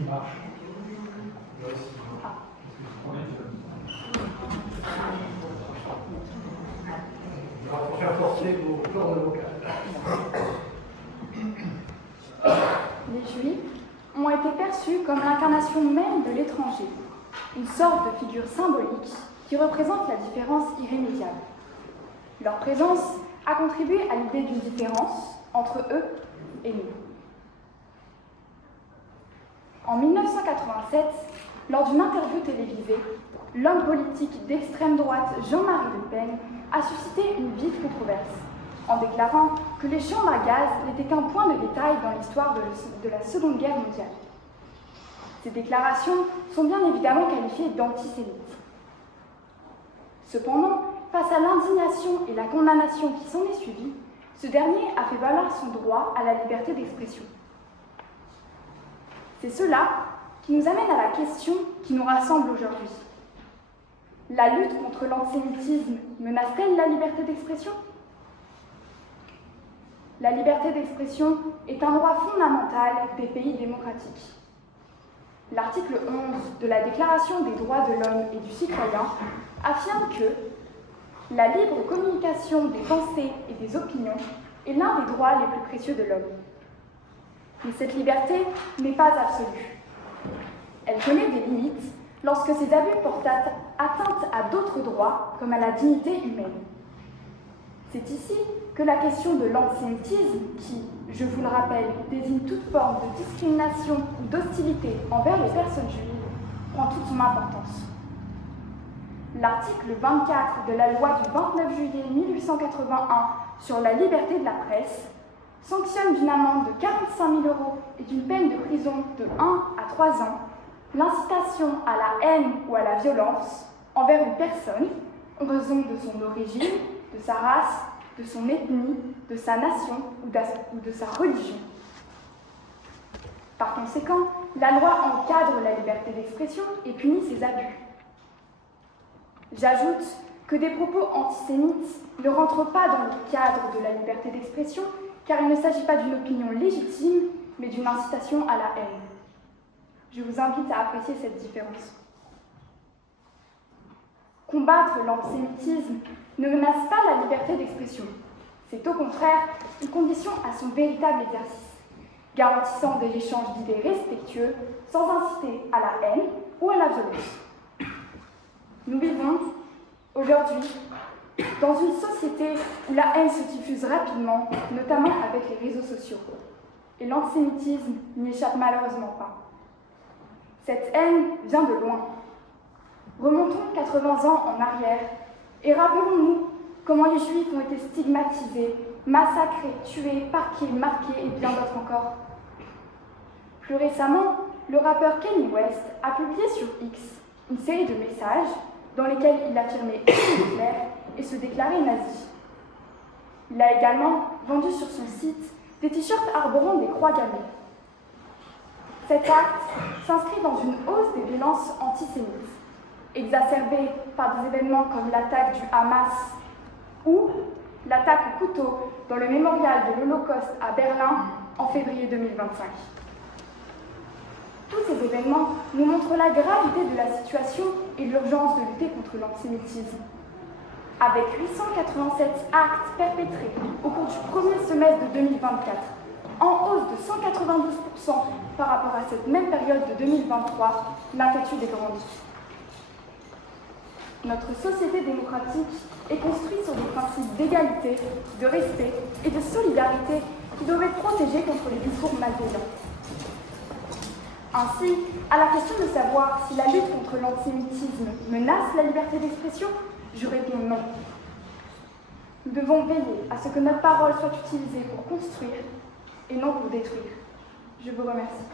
qui marche. Il va faire porter vos cordes vocales. Les Juifs ont été perçus comme l'incarnation même de l'étranger, une sorte de figure symbolique qui représente la différence irrémédiable. Leur présence a contribué à l'idée d'une différence entre eux et nous. En 1987, lors d'une interview télévisée, l'homme politique d'extrême droite Jean-Marie Le Pen a suscité une vive controverse en déclarant que les chambres à gaz n'étaient qu'un point de détail dans l'histoire de la Seconde Guerre mondiale. Ces déclarations sont bien évidemment qualifiées d'antisémites. Cependant, face à l'indignation et la condamnation qui s'en est suivie, ce dernier a fait valoir son droit à la liberté d'expression. C'est cela qui nous amène à la question qui nous rassemble aujourd'hui. La lutte contre l'antisémitisme menace-t-elle la liberté d'expression ? La liberté d'expression est un droit fondamental des pays démocratiques. L'article 11 de la Déclaration des droits de l'homme et du citoyen affirme que la libre communication des pensées et des opinions est l'un des droits les plus précieux de l'homme. Mais cette liberté n'est pas absolue. Elle connaît des limites lorsque ces abus portent atteinte à d'autres droits, comme à la dignité humaine. C'est ici que la question de l'antisémitisme, qui, je vous le rappelle, désigne toute forme de discrimination ou d'hostilité envers les personnes juives, prend toute son importance. L'article 24 de la loi du 29 juillet 1881 sur la liberté de la presse sanctionne d'une amende de 45 000 € et d'une peine de prison de 1 à 3 ans l'incitation à la haine ou à la violence envers une personne en raison de son origine, de sa race, de son ethnie, de sa nation ou de sa religion. Par conséquent, la loi encadre la liberté d'expression et punit ses abus. J'ajoute que des propos antisémites ne rentrent pas dans le cadre de la liberté d'expression, car il ne s'agit pas d'une opinion légitime, mais d'une incitation à la haine. Je vous invite à apprécier cette différence. Combattre l'antisémitisme ne menace pas la liberté d'expression. C'est au contraire une condition à son véritable exercice, garantissant des échanges d'idées respectueux sans inciter à la haine ou à la violence. Nous vivons aujourd'hui dans une société où la haine se diffuse rapidement, notamment avec les réseaux sociaux. Et l'antisémitisme n'y échappe malheureusement pas. Cette haine vient de loin. Remontons 80 ans en arrière et rappelons-nous comment les Juifs ont été stigmatisés, massacrés, tués, parqués, marqués et bien d'autres encore. Plus récemment, le rappeur Kanye West a publié sur X une série de messages dans lesquels il affirmait Hitler et se déclarait nazi. Il a également vendu sur son site des t-shirts arborant des croix gammées. Cet acte s'inscrit dans une hausse des violences antisémites, exacerbée par des événements comme l'attaque du Hamas ou l'attaque au couteau dans le mémorial de l'Holocauste à Berlin en février 2025. Tous ces événements nous montrent la gravité de la situation et l'urgence de lutter contre l'antisémitisme. Avec 887 actes perpétrés au cours du premier semestre de 2024, en hausse de 192% par rapport à cette même période de 2023, l'inquiétude est grande. Notre société démocratique est construite sur des principes d'égalité, de respect et de solidarité qui doivent être protégés contre les discours malveillants. Ainsi, à la question de savoir si la lutte contre l'antisémitisme menace la liberté d'expression, je réponds non. Nous devons veiller à ce que notre parole soit utilisée pour construire et non pour détruire. Je vous remercie.